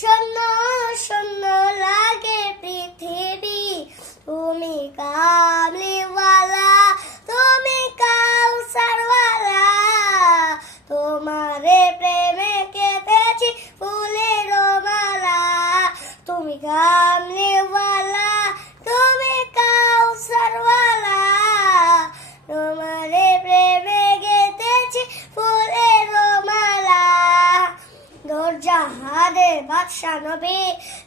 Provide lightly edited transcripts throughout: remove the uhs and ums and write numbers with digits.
শূন্য শূন্য লাগে পৃথিবী, তুমি কামলিওয়ালা, তুমি কাউসারওয়ালা। তোমারে প্রেমে কেটেছি ফুলের মালা, তুমি কামলিওয়ালা, তুমি কাউসারওয়ালা। তোমারে প্রেমে কেটেছি ফুলের মালা। দরজাহারে বাদশা নবী,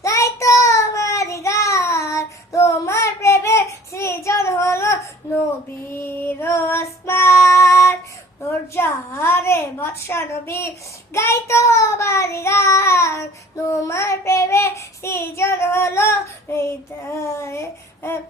তাই তোমার গান, তোমার প্রেমে সৃজন হলো নবীর আসমান। দরজাহারে বাদশা নবী, গাই তোমার গান, তোমার প্রেমে সৃজন হলো হৃদয়ে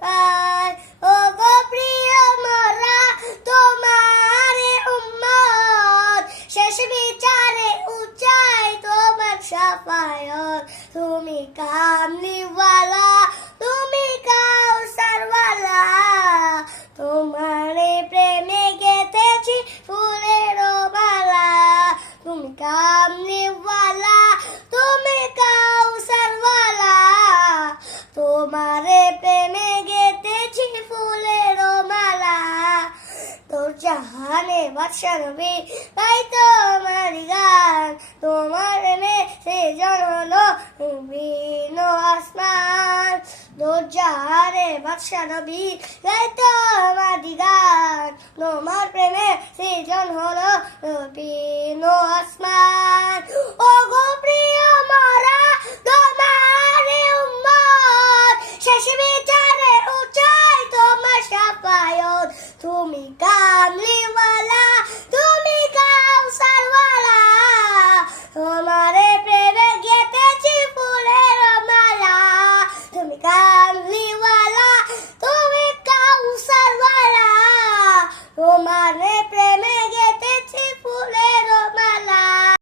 পায়। ও গো প্রিয় মোরা তোমার উম্মত, শেষ বিচারে উচাই তোমার শাফায়াত। তুমি কামলিওয়ালা, তুমি কাউসারওয়ালা, তোমারে প্রেমে গেথেছি ফুলের মালা। তুমি কামলিওয়ালা, তুমি কাউসারওয়ালা, তোমারে প্রেমে গেথেছি ফুলের মালা। তোর জাহানে বাদশা নবী, তাই তোমার গান, তোমার প্রেমে সৃজন হলো নবীর আসমান। তোর জাহানে বাদশা নবী, তাই তোমার গান, তোমার প্রেমে সৃজন হলো নবীর আসমান।